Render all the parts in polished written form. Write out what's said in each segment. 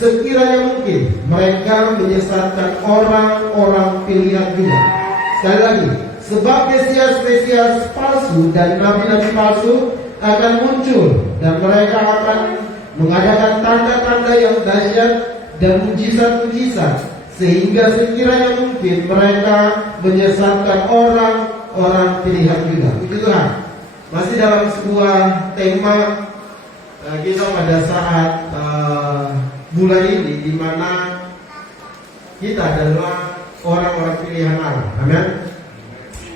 sekiranya mungkin mereka menyesatkan orang-orang pilihan juga. Sekali lagi, sebab Mesias-Mesias palsu dan nabi-nabi palsu akan muncul, dan mereka akan mengadakan tanda-tanda yang dahsyat dan mujizat-mujizat, sehingga sekiranya mungkin mereka menyesatkan orang-orang pilihan juga. Puji Tuhan. Masih dalam sebuah tema kita pada saat bulan ini, di mana kita adalah orang-orang pilihan Allah. Amin.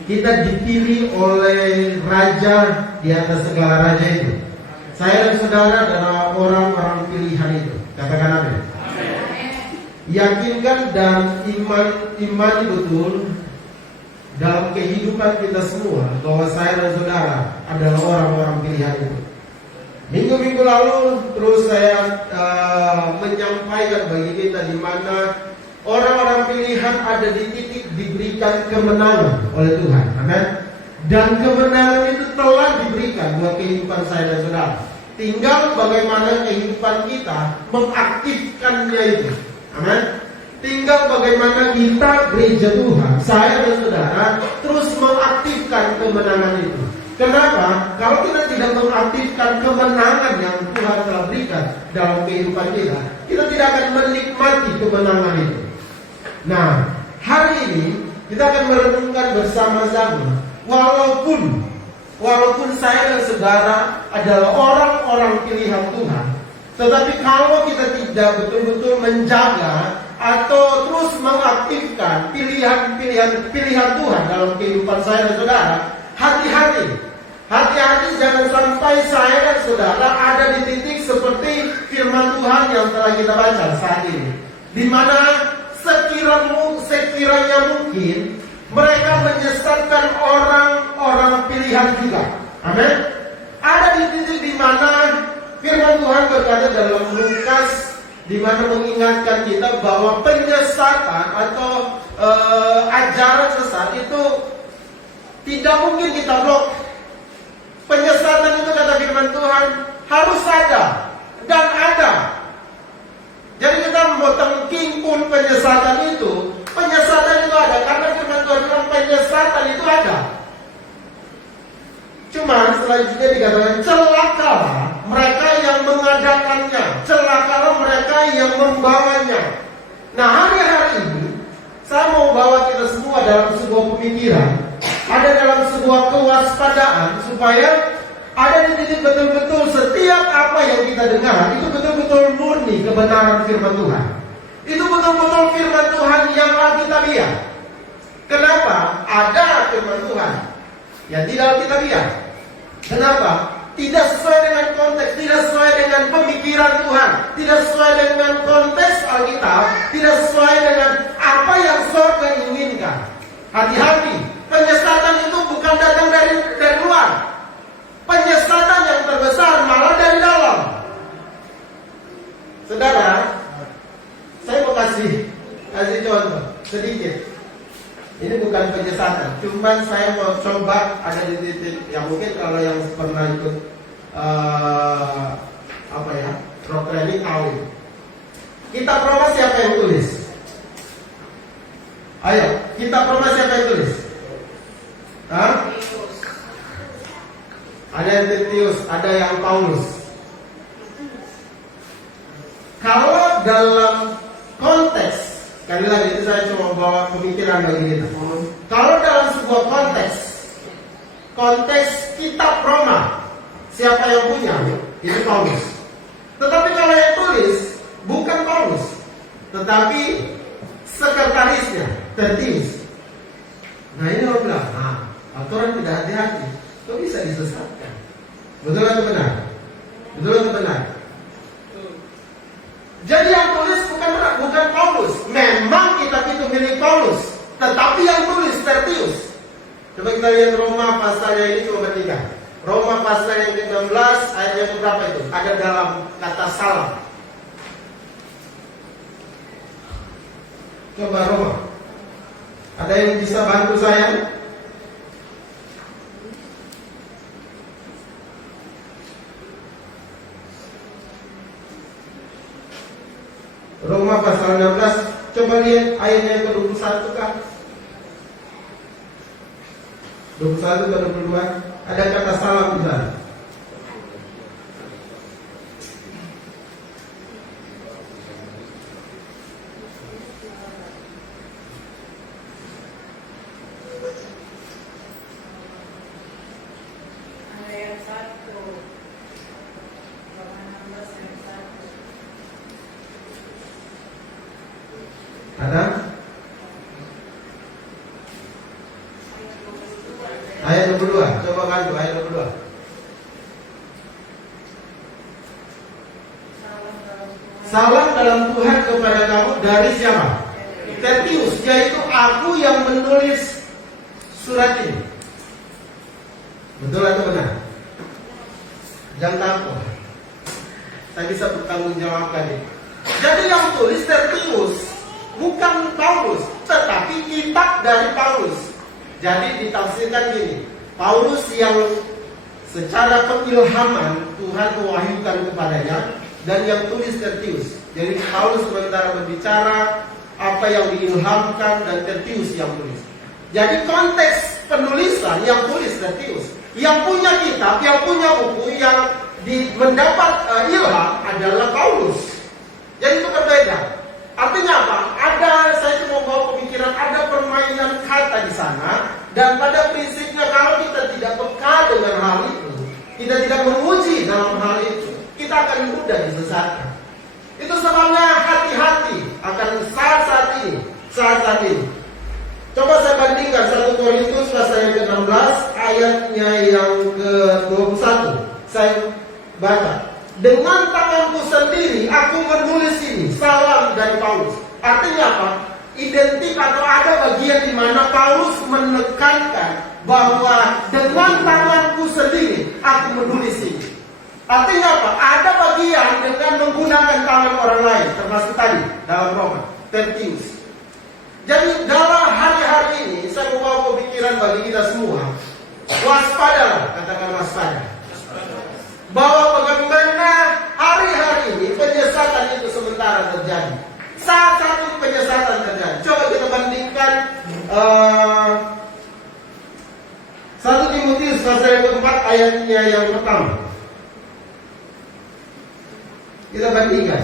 Kita dipilih oleh Raja di atas segala raja itu. Saya dan saudara adalah orang-orang pilihan itu. Katakan amin. Yakinkan dan imani betul dalam kehidupan kita semua bahwa saya dan saudara adalah orang-orang pilihan itu. Minggu-minggu lalu terus saya menyampaikan bagi kita di mana orang-orang pilihan ada di titik diberikan kemenangan oleh Tuhan. Amin. Dan kemenangan itu telah diberikan buat kehidupan saya dan saudara. Tinggal bagaimana kehidupan kita mengaktifkannya itu. Amin. Tinggal bagaimana kita gereja Tuhan, saya dan saudara, terus mengaktifkan kemenangan itu. Kenapa? Kalau kita tidak mengaktifkan kemenangan yang Tuhan telah berikan dalam kehidupan kita, kita tidak akan menikmati kemenangan itu. Nah, hari ini kita akan merenungkan bersama-sama, walaupun saya dan saudara adalah orang-orang pilihan Tuhan, tetapi kalau kita tidak betul-betul menjaga atau terus mengaktifkan pilihan Tuhan dalam kehidupan saya dan saudara, hati-hati jangan sampai saya dan saudara ada di titik seperti firman Tuhan yang telah kita baca saat ini, di mana sekiranya mungkin mereka menyesatkan orang-orang pilihan juga. Amin. Ada di titik di mana firman Tuhan berkata dalam Lukas, di mana mengingatkan kita bahwa penyesatan atau ajaran sesat itu tidak mungkin kita blok. Penyesatan itu kata firman Tuhan harus ada dan ada. Jadi kita mau tengking pun penyesatan itu ada karena firman Tuhan bilang penyesatan itu ada. Cuma selanjutnya dikatakan celakalah mereka yang mengadakannya, celakalah mereka yang membawanya. Nah, hari-hari ini saya mau bawa kita semua dalam sebuah pemikiran, ada dalam sebuah kewaspadaan, supaya ada di titik betul-betul setiap apa yang kita dengar itu betul-betul murni kebenaran firman Tuhan. Itu betul-betul firman Tuhan yang alkitabiah. Kenapa? Ada firman Tuhan yang tidak alkitabiah. Kenapa? Tidak sesuai dengan konteks, tidak sesuai dengan pemikiran Tuhan, tidak sesuai dengan konteks Alkitab, tidak sesuai dengan apa yang surga inginkan. Hati-hati, penyesatan itu bukan datang dari luar. Penyesatan yang terbesar malah dari dalam. Saudara, saya mau kasih contoh sedikit. Ini bukan penyesatan, cuman saya mau coba ada di titik yang mungkin kalau yang pernah ikut rock training tahu. Kita promo siapa yang tulis? Ayo, kita promo siapa yang tulis? Hah? Ada yang Titius, ada yang Paulus. Kalau dalam konteks, sekali lagi itu saya cuma bawa pemikiran bagi kita. Kalau dalam sebuah konteks kita proma, siapa yang punya? Itu Paulus. Tetapi kalau yang tulis bukan Paulus, tetapi sekretarisnya, Tertius. Nah ini orang bilang, aturan tidak hati-hati, itu bisa disesatkan. Betul atau benar? Betul atau benar? Jadi yang tulis bukan Paulus. Memang kitab itu milik Paulus, tetapi yang tulis Tertius. Coba kita lihat Roma pasalnya ini, coba bertiga. Roma pasal yang ke-16 ayat yang berapa itu? Ada dalam kata salah. Coba Roma. Ada yang bisa bantu saya? Roma pasal 16. Coba lihat ayatnya yang ke-21 kan. 21 ke 22. Ada kata salam di sana. Ada? Ayat 22. Coba bantu ayat 22. Salam dalam Tuhan kepada kamu dari siapa? Tertius, yaitu aku yang menulis surat ini. Betul atau benar? Jangan takut. Saya bisa bertanggung jawabkan ini. Jadi yang tulis Tertius, bukan Paulus, tetapi kitab dari Paulus. Jadi ditafsirkan gini, Paulus yang secara pengilhaman Tuhan mewahyukan kepadanya, dan yang tulis Tertius. Jadi Paulus sementara berbicara apa yang diilhamkan, dan Tertius yang tulis. Jadi konteks penulisan yang tulis Tertius, yang punya kitab, yang punya buku, yang mendapat ilham adalah Paulus. Jadi itu berbeda. Artinya apa? Saya cuma bawa pemikiran, ada permainan kata di sana, dan pada prinsipnya kalau kita tidak peka dengan hal itu, kita tidak menguji dalam hal itu, kita akan mudah disesatkan. Itu sebabnya hati-hati akan saat ini. Coba saya bandingkan 1 Korintus pasal yang ke-16 ayatnya yang ke-21. Saya baca. Dengan tanganku sendiri aku menulis ini, salam dari Paulus. Artinya apa? Identik atau ada bagian di mana Paulus menekankan bahwa dengan tanganku sendiri aku menulis ini. Artinya apa? Ada bagian dengan menggunakan tangan orang lain, termasuk tadi dalam Roma, Tertius. Jadi dalam hari-hari ini saya membawa pemikiran bagi kita semua. Waspadalah, katakan waspada. Bahwa bagaimana hari-hari ini penyesatan itu sementara terjadi. Saat itu penyesatan terjadi. Coba kita bandingkan 1 Timotius pasal yang keempat ayatnya yang pertama. Kita bandingkan.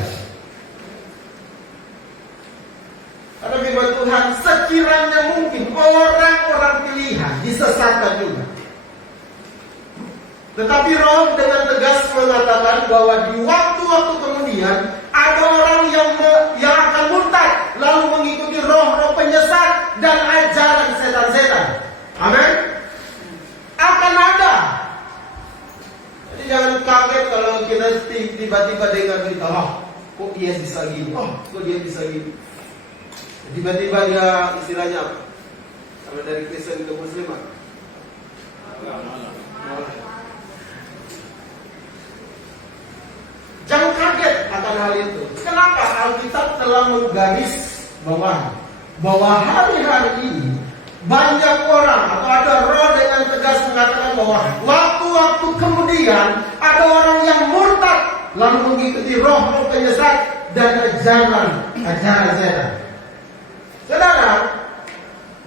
Karena firman Tuhan, sekiranya mungkin orang-orang pilihan disesatkan juga. Tetapi Roh dengan tegas mengatakan bahwa di waktu-waktu kemudian ada orang yang akan murtad, lalu mengikuti roh-roh penyesat dan ajaran setan-setan. Amin. Akan ada. Jadi jangan kaget kalau kita tiba-tiba dengar berita, kok dia bisa gini, kok dia bisa gini. Tiba-tiba dia istilahnya apa? Kalau dari Kristen ke Musliman. Jangan kaget akan hal itu. Kenapa? Alkitab telah menggaris bahwa hari-hari ini banyak orang atau ada roh dengan tegas mengatakan bahwa waktu-waktu kemudian ada orang yang murtad lalu mengikuti roh-roh penyesat dan ajaran setan. Saudara,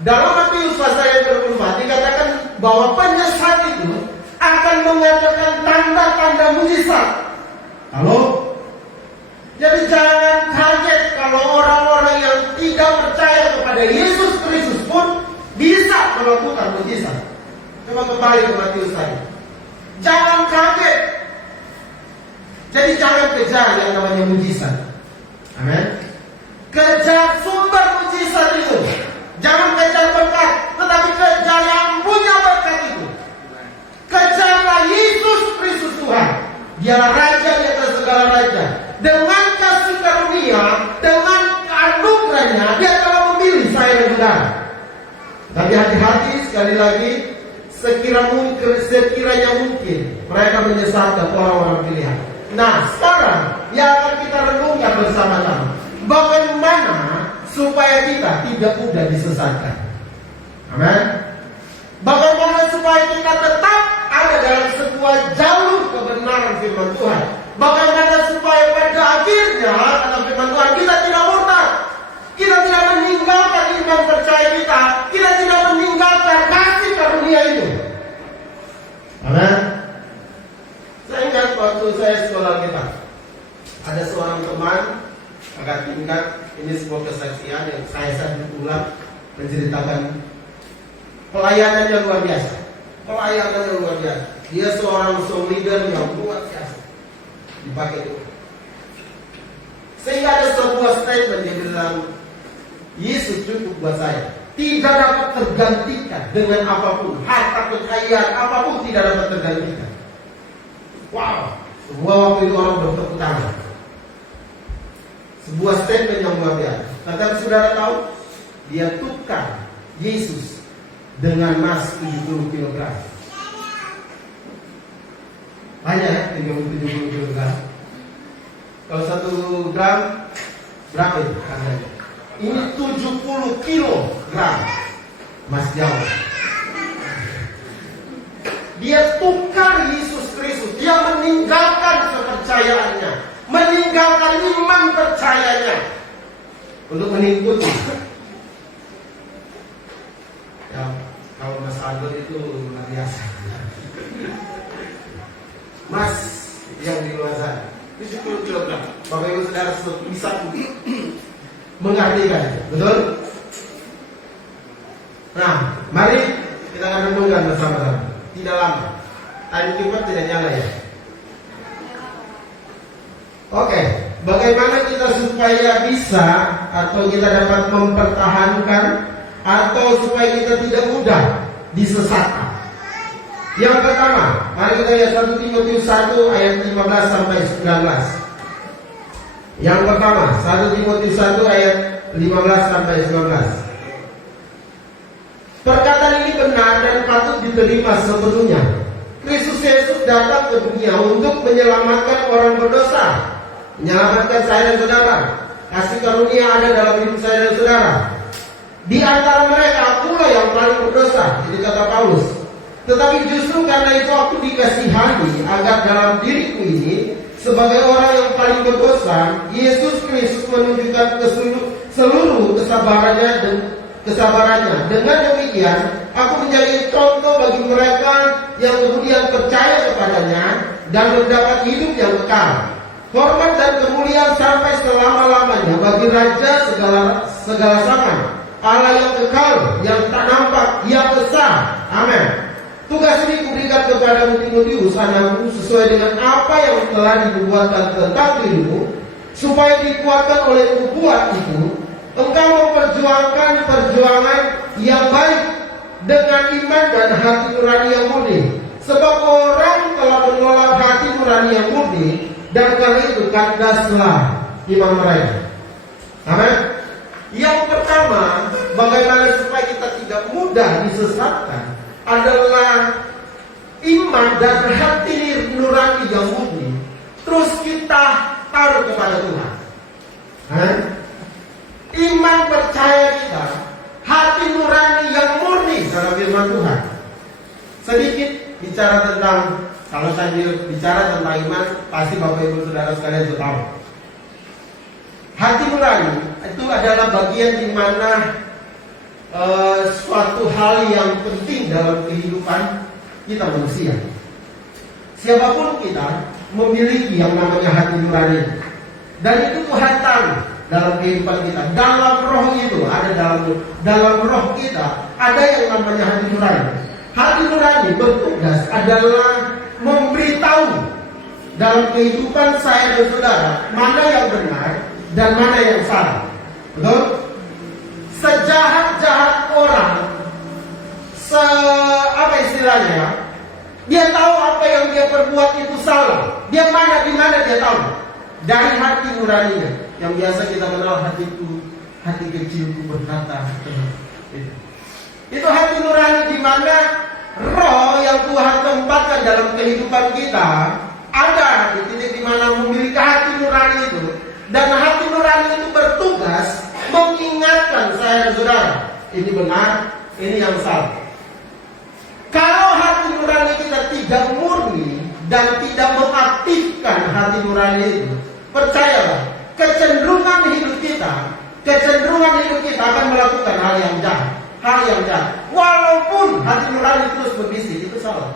dalam Matius pasal yang ke-24 dikatakan bahwa penyesat itu akan mengadakan tanda-tanda mujizat. Halo? Jadi jangan kaget kalau orang-orang yang tidak percaya kepada Yesus Kristus pun bisa melakukan mujizat. Coba kembali ke Matius tadi. Jangan kaget. Jadi jangan kejar yang namanya mujizat. Amin. Kejar sumber mujizat itu. Jangan kejar berkat, tetapi kejar yang punya berkat itu. Kejarlah Yesus Kristus Tuhan. Dialah Raja di atas segala raja. Dengan kasih karunia, dengan anugerahnya, Dia telah memilih saya dan saudara. Tapi hati-hati sekali lagi, sekiranya mungkin mereka menyesatkan orang-orang pilihan. Nah, sekarang yang akan kita renungkan bersama-sama, bagaimana supaya kita tidak mudah disesatkan. Amin. Bagaimana supaya kita tetap ada dalam sebuah jalur kebenaran firman Tuhan. Bagaimana supaya pada akhirnya dalam firman Tuhan kita tidak agak tingkat. Ini sebuah kesaksian yang saya ulang menceritakan pelayanan yang luar biasa. Pelayanan yang luar biasa. Dia seorang soul leader yang luar biasa dipakai Tuhan. Sehingga ada sebuah statement dia bilang, Yesus cukup buat saya. Tidak dapat tergantikan dengan apapun. Harta kekayaan apapun tidak dapat tergantikan. Wow. Sebuah waktu itu orang bertepuk tangan. Sebuah statement yang luar biasa. Tetapi saudara tahu, dia tukar Yesus dengan emas 70 kg. Banyak ya, 70 kg. Kalau 1 gram berapa itu harganya? Ini 70 kg emas Jawa. Dia tukar Yesus Kristus. Dia meninggalkan kepercayaannya, meninggalkan iman percayanya untuk mengikuti. Ya, kalau Mas Aldo itu luar biasa. Mas yang di luar sana 70 kg. Bapak Ibu Saudara bisa mengartikan, betul? Nah, mari kita akan renungkan bersama-sama. Tidak lama. Time keeper tidak nyala ya. Oke, bagaimana kita supaya bisa atau kita dapat mempertahankan atau supaya kita tidak mudah disesatkan? Yang pertama, mari kita lihat 1 Timotius 1 ayat 15 sampai 19. Yang pertama, 1 Timotius 1 ayat 15 sampai 19. Perkataan ini benar dan patut diterima sepenuhnya. Kristus Yesus datang ke dunia untuk menyelamatkan orang berdosa, menyelamatkan saya dan saudara. Kasih karunia ada dalam hidup saya dan saudara. Di antara mereka pula yang paling berdosa, ini kata Paulus. Tetapi justru karena itu aku dikasihani agar dalam diriku ini sebagai orang yang paling berdosa, Yesus Kristus menunjukkan seluruh kesabarannya. Dengan demikian, aku menjadi contoh bagi mereka yang kemudian percaya kepadanya dan mendapat hidup yang kekal. Hormat dan kemuliaan sampai selama-lamanya bagi Raja segala zaman, Allah yang kekal, yang tak nampak, yang besar. Amin. Tugas ini kuberikan kepada Timotius, anakku, sesuai dengan apa yang telah dibuatkan tentang dirimu, supaya dikuatkan oleh nubuat itu, engkau memperjuangkan perjuangan yang baik dengan iman dan hati nurani yang murni. Sebab orang telah menolak hati nurani yang murni, dan karena itu kandaslah iman mereka. Amin. Yang pertama, bagaimana supaya kita tidak mudah disesatkan adalah iman dan hati nurani yang murni. Terus kita taruh kepada Tuhan. Iman percaya kita, hati nurani yang murni dalam firman Tuhan. Sedikit bicara tentang, kalau saya bicara tentang iman, pasti Bapak Ibu Saudara sekalian sudah tahu. Hati nurani itu adalah bagian di mana suatu hal yang penting dalam kehidupan kita manusia. Siapapun kita memiliki yang namanya hati nurani, dan itu Tuhan tahu dalam kehidupan kita. Dalam roh itu ada dalam roh kita ada yang namanya hati nurani. Hati nurani bertugas adalah memberitahu dalam kehidupan saya dan saudara mana yang benar dan mana yang salah. Betul? Sejahat-jahat orang, apa istilahnya? Dia tahu apa yang dia perbuat itu salah. Di mana dia tahu? Dari hati nuraninya. Yang biasa kita kenal hati kecilku berkata. Itu hati nurani di mana roh yang Tuhan tempatkan dalam kehidupan kita ada di titik di mana memiliki hati nurani itu. Dan hati nurani itu bertugas mengingatkan saya dan saudara, ini benar, ini yang salah. Kalau hati nurani kita tidak murni dan tidak mengaktifkan hati nurani itu, percayalah, kecenderungan hidup kita akan melakukan hal yang jahat. Walaupun hati nurani terus berbisik, itu salah.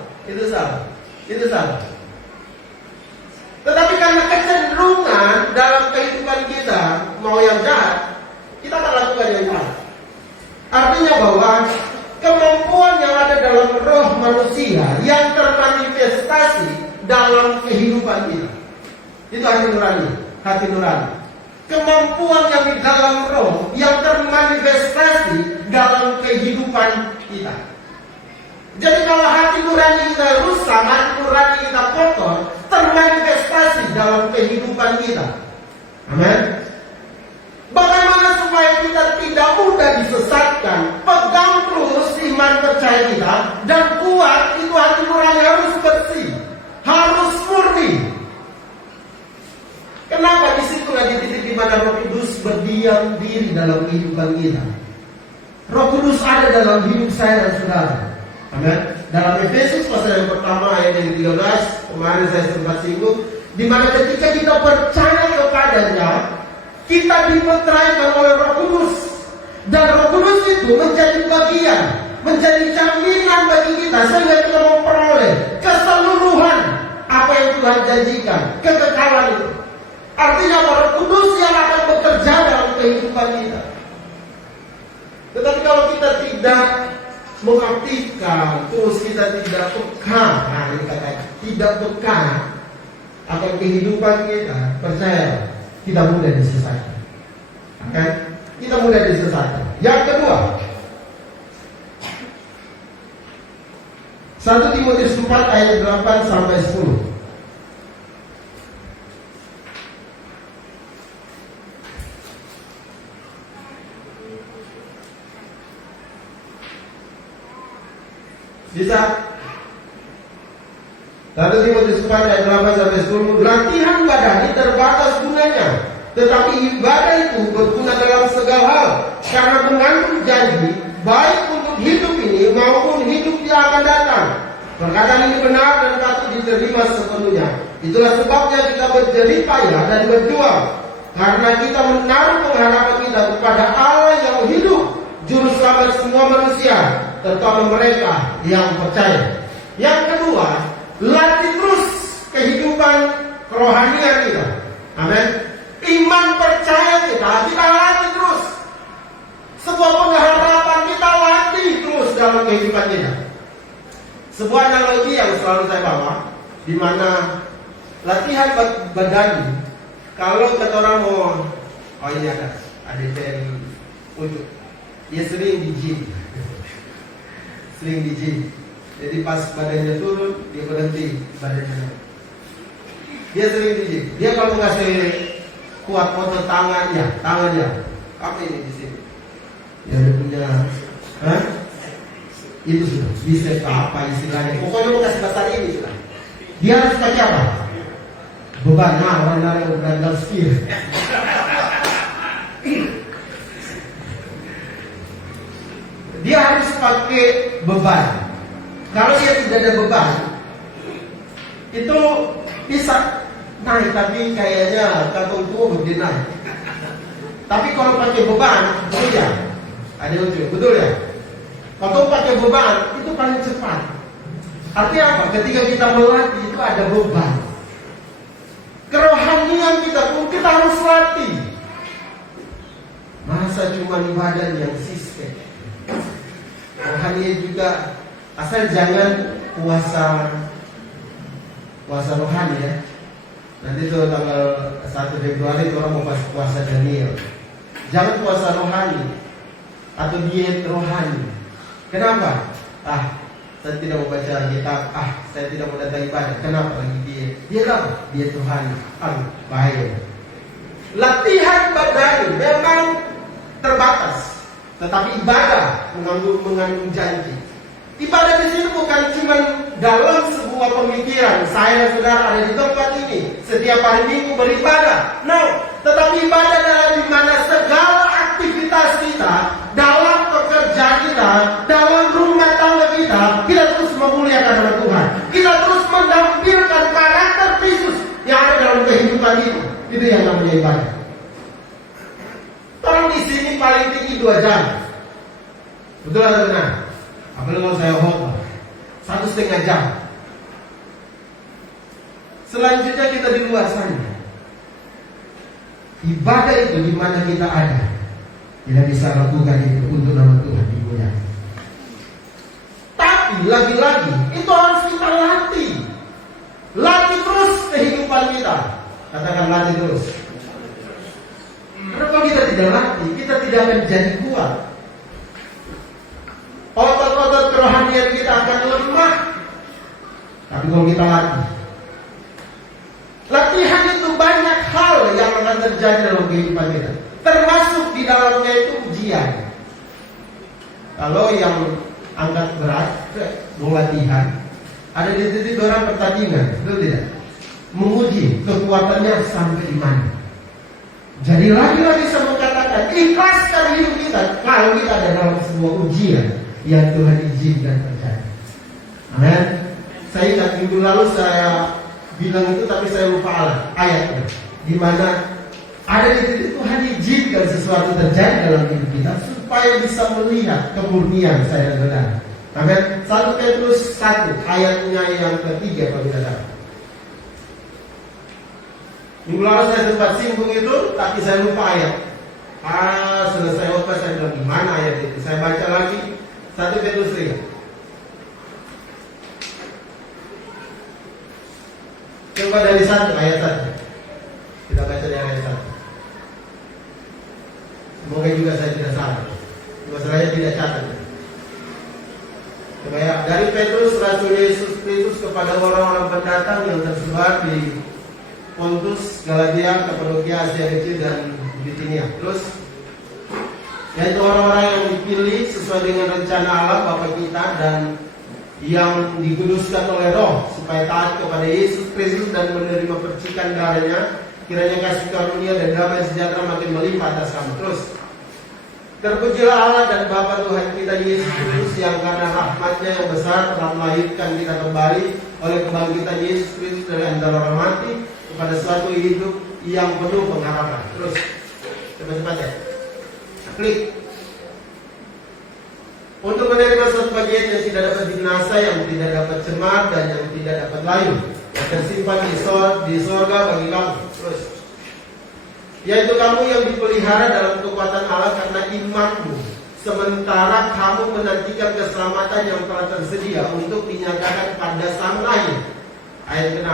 Tetapi karena kecenderungan dalam kehidupan kita hati nurani. Hati nurani. Kemampuan yang di dalam roh yang termanifestasi dalam kehidupan kita. Jadi kalau hati nurani kita rusak, hati nurani kita kotor, termanifestasi dalam kehidupan kita. Amin. Bagaimana supaya kita tidak mudah disesatkan? Pegang terus iman percaya kita dan kuat. Itu hati nurani harus bersih, harus murni. Kenapa? Disitulah titik di mana Roh Kudus berdiam diri dalam kehidupan kita. Roh Kudus ada dalam hidup saya dan saudara. Amin. Dalam Efesus pasal yang pertama ayat yang 13, kemarin saya sempat singgung, di mana ketika kita percaya kepadanya, kita dimeteraikan oleh Roh Kudus. Dan Roh Kudus itu menjadi bagian, menjadi jaminan bagi kita sehingga kita memperoleh keseluruhan apa yang Tuhan janjikan, kekekalan itu. Artinya Roh Kudus yang akan bekerja dalam kehidupan kita. Tetapi kalau kita tidak mengaktifkan, terus kita tidak peka, ini kata tidak peka akan kehidupan kita, percaya kita mudah disesatkan. Okay? Kita mudah disesatkan. Yang kedua, 1 Timotius 4 ayat 8 sampai 10. Bisa? 1 Timotius 4 ayat 8 sampai 10. Latihan badan terbatas gunanya, tetapi ibadah itu berguna dalam segala hal, karena mengandung janji baik untuk hidup ini maupun hidup yang akan datang. Perkataan ini benar dan patut diterima sepenuhnya. Itulah sebabnya kita berjerih payah dan berjuang, karena kita menaruh pengharapan kita kepada Allah yang hidup, juru selamat semua manusia, terutama mereka yang percaya. Yang kedua, latih terus kehidupan kerohanian kita. Amin. Iman percaya kita latih terus. Sebuah pengharapan kita latih terus dalam kehidupan kita. Sebuah analogi yang selalu saya bawa, di mana latihan badan. Kalau kata orang mau, oh ini ada yang ujung, dia sering di gym. Sering di gym. Jadi pas badannya turun, dia berhenti badannya naik. Dia sering di gym. Dia kalau ngasih kuat foto tangannya, apa ini di sini? Ya dia punya, itu sudah bisa apa istilahnya. Pokoknya mau kasih besar ini sudah. Dia harus pakai apa? Beban, orang yang berandal skill. Dia harus pakai beban. Kalau dia tidak ada beban, itu bisa naik, tapi kayaknya kantong tua begini naik. Tapi kalau pakai beban, betul ya? Ada ujung, betul ya? Kalau pakai beban, itu paling cepat. Artinya apa? Ketika kita melatih, itu ada beban. Kerohanian kita pun kita harus latih. Masa cuma ibadah yang sistem. Rohani juga, asal jangan puasa rohani ya. Nanti tuh tanggal 1 Februari orang mau puasa Daniel. Jangan puasa rohani atau diet rohani. Kenapa? Saya tidak mau baca kitab. Saya tidak mau datang ibadah. Kenapa lagi diet? Diet apa? Diet rohani. Bahaya. Latihan badan memang terbatas, tetapi ibadah mengandung janji. Ibadah di sini bukan cuma dalam sebuah pemikiran saya saudara ada di tempat ini setiap hari Minggu beribadah. No, tetapi ibadah adalah di mana segala aktivitas kita, dalam pekerjaan kita, dalam rumah tangga kita terus memuliakan nama Tuhan. Kita terus menampilkan karakter Kristus yang ada dalam kehidupan itu. Itu yang namanya ibadah. Orang di sini paling tinggi 2 jam. Betul atau benar? Apalagi kalau saya khotbah 1,5 jam. Selanjutnya kita di luar sana. Ibadah itu di mana kita ada, kita bisa lakukan itu untuk nama Tuhan dimuliakan. Tapi lagi-lagi itu harus kita latih. Latih terus kehidupan kita. Katakan latih terus. Karena kalau kita tidak latih, kita tidak akan jadi kuat. Otot-otot kerohanian kita akan lemah. Tapi kalau kita latih, latihan itu banyak hal yang akan terjadi dalam kehidupan kita. Termasuk di dalamnya itu ujian. Kalau yang angkat berat, mau latihan, ada di titik orang pertandingan, betul tidak? Menguji kekuatannya sampai di mana. Jadi lagi-lagi saya mengatakan, ikhlaskan hidup kita kalau kita ada dalam sebuah ujian yang Tuhan izinkan terjadi. Amin. Saya ingat minggu lalu saya bilang itu, tapi saya lupa ayatnya. Di mana ada di titik Tuhan izinkan sesuatu terjadi dalam hidup kita supaya bisa melihat kemurnian saya dan saudara. Amin. 1 Petrus 1 ayatnya yang ketiga kalau kita dapat. Minggu lalu saya sempat singgung itu, tapi saya lupa ayat. Selesai khotbah saya bilang gimana ayat itu. Saya baca lagi 1 Petrus 3. Coba dari 1 ayat 1. Kita baca dari ayat 1. Semoga juga saya tidak salah. Masalahnya tidak catat. Coba ya, dari Petrus Rasul Yesus Kristus kepada orang-orang pendatang yang tersebar di Pontus, Galatia, Kapadokia, Asia Kecil dan Bitinia. Terus, yaitu orang-orang yang dipilih sesuai dengan rencana Allah Bapa kita dan yang dikuduskan oleh Roh supaya taat kepada Yesus Kristus dan menerima percikan darahnya. Kiranya kasih karunia dan damai sejahtera makin melimpah atas kamu. Terus, terpujilah Allah dan Bapa Tuhan kita Yesus Kristus yang karena rahmat-Nya yang besar telah melahirkan kita kembali oleh kebangkitan Yesus Kristus dari antara orang mati pada suatu hidup yang penuh pengharapan. Terus cepat-cepat ya. Klik. Untuk menerima suatu bagian yang tidak dapat binasa, yang tidak dapat cemar dan yang tidak dapat layu, yang tersimpan di sorga bagi kamu. Terus, yaitu kamu yang dipelihara dalam kekuatan Allah karena imanmu, sementara kamu menantikan keselamatan yang telah tersedia untuk dinyatakan pada sang lahir. Ayat ke-6.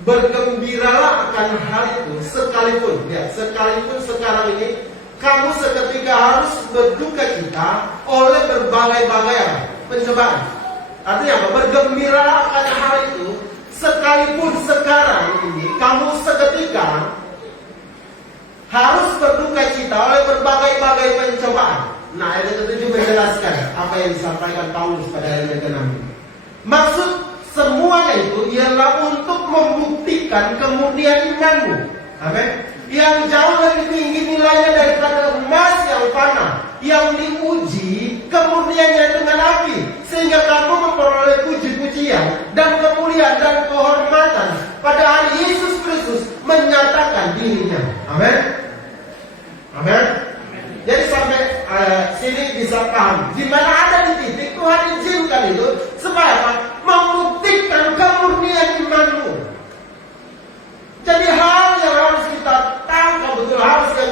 Bergembiralah akan hal itu sekalipun sekarang ini kamu seketika harus berduka cita oleh berbagai-bagai pencobaan. Artinya apa? Bergembiralah akan hal itu sekalipun sekarang ini kamu seketika harus berduka cita oleh berbagai-bagai pencobaan. Nah, ayat ke-7 menjelaskan apa yang disampaikan Paulus pada ayat ke-6. Maksud semuanya itu ialah untuk membuktikan kemurnian imanmu. Amin. Yang jauh lebih tinggi nilainya daripada emas yang fana, yang diuji kemurniannya dengan api, sehingga kamu memperoleh puji-pujian dan kemuliaan dan kehormatan pada hari Yesus Kristus menyatakan dirinya. Amin. Amin. Jadi sampai sini bisa paham di mana ada di titik Tuhan izinkan itu supaya apa? Membuktikan kemurnian imanmu. Jadi hal yang harus kita tangkap betul, harus yang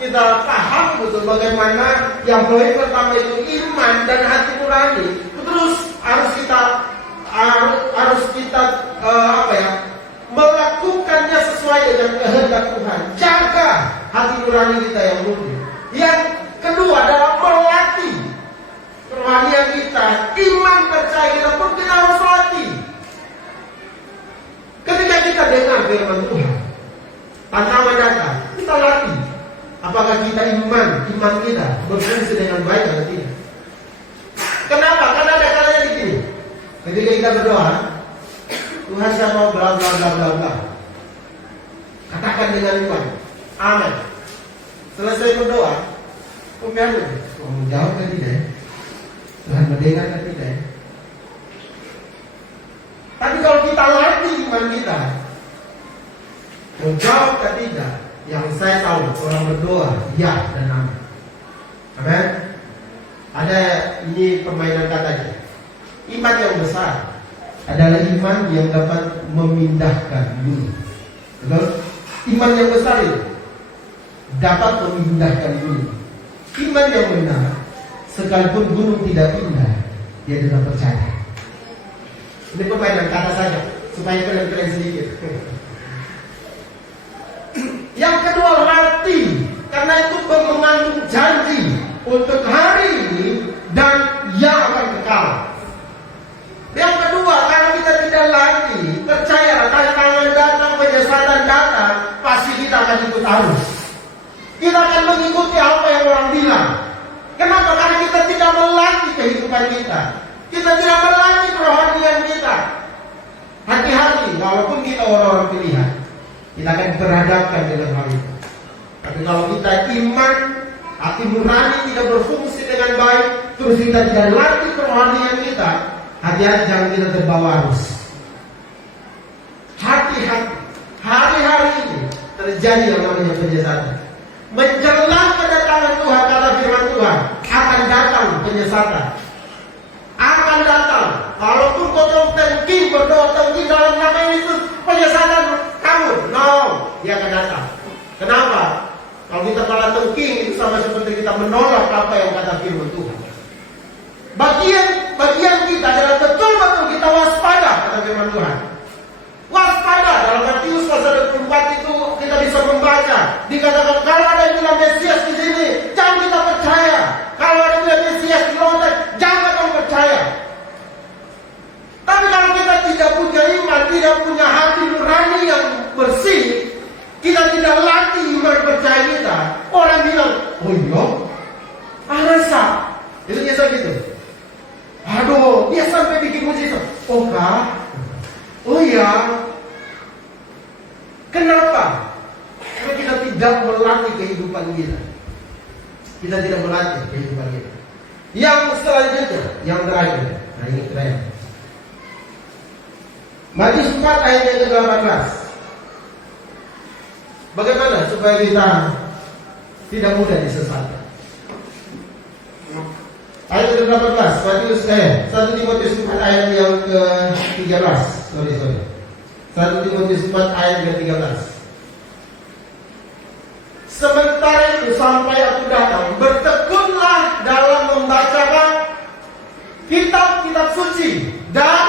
kita paham betul bagaimana yang poin pertama itu iman dan hati nurani. Terus harus kita melakukannya sesuai dengan kehendak Tuhan. Jaga hati nurani kita yang murni. Yang kedua adalah melatih kerohanian kita, iman percaya kita pun kita harus latih. Ketika kita dengar firman Tuhan, tantangan datang, kita latih. Apakah kita iman kita berfungsi dengan baik atau tidak? Kenapa? Karena ada kalanya begini. Ketika kita berdoa, Tuhan saya mau bla bla bla bla bla. Katakan dengan iman, amin. Selesai berdoa, Tuhan menjawab kan tidak? Tuhan mendengar kan tidak? Tapi kalau kita latih iman kita, menjawab kan tidak? Yang saya tahu orang berdoa ya dan amin. Amin. Ada ini permainan katanya. Iman yang besar adalah iman yang dapat memindahkan gunung. Betul? Iman yang besar itu dapat memindahkan gunung. Iman yang benar, sekalipun gunung tidak pindah, dia tetap percaya. Ini permainan kata saja supaya kalian sedikit. mengandung janji untuk hari ini dan yang akan kekal. Yang kedua, kalau kita tidak lagi percaya tantangan datang, penyesatan datang, pasti kita akan ikut arus. Kita akan mengikuti apa yang orang bilang. Kenapa? Karena kita tidak melatih kehidupan kita. Kita tidak melatih kerohanian kita. Hati-hati, walaupun kita orang-orang pilihan, kita akan berhadapkan dengan hal itu. Tapi kalau kita iman, hati nurani tidak berfungsi dengan baik, terus kita tidak latih kerohanian kita, hati-hati jangan kita terbawa arus. Hati-hati, hari-hari ini terjadi yang namanya penyesatan. Menjelang kedatangan Tuhan, kata firman Tuhan, akan datang penyesatan. Akan datang. Kalaupun kau tengking berdoa tengking dalam nama Yesus, penyesatan kamu, no, dia akan datang. Kenapa? Kalau kita malah tengking, itu sama seperti kita menolak apa yang kata firman Tuhan. Bagian kita adalah betul-betul kita waspada, kata firman Tuhan. Waspada. Dalam Matius pasal 24 itu kita bisa membaca, dikatakan kalau ada yang bilang Mesias di sini, jangan kita percaya. Kalau ada yang bilang Mesias di lautan, jangan kita percaya. Tapi kalau kita tidak punya iman, tidak punya hati nurani yang bersih, kita tidak latih iman percaya kita, orang bilang, oh iya, rasa itu biasa gitu. Aduh, dia sampai bikin mujizat. Oh kak, oh iya. Kenapa? Karena kita tidak melatih kehidupan kita. Kita tidak melatih kehidupan kita. Yang selanjutnya, yang terakhir. Nah ini terakhir. Matius 4 ayat yang ke-18. Bagaimana supaya kita tidak mudah disesatkan? Ayat ke-18, Matius 1 Timotius 4 ayat yang ke-13. Sorry. 1 Timotius 4 ayat ke-13. Sementara itu sampai aku datang, bertekunlah dalam membacakan kitab-kitab suci dan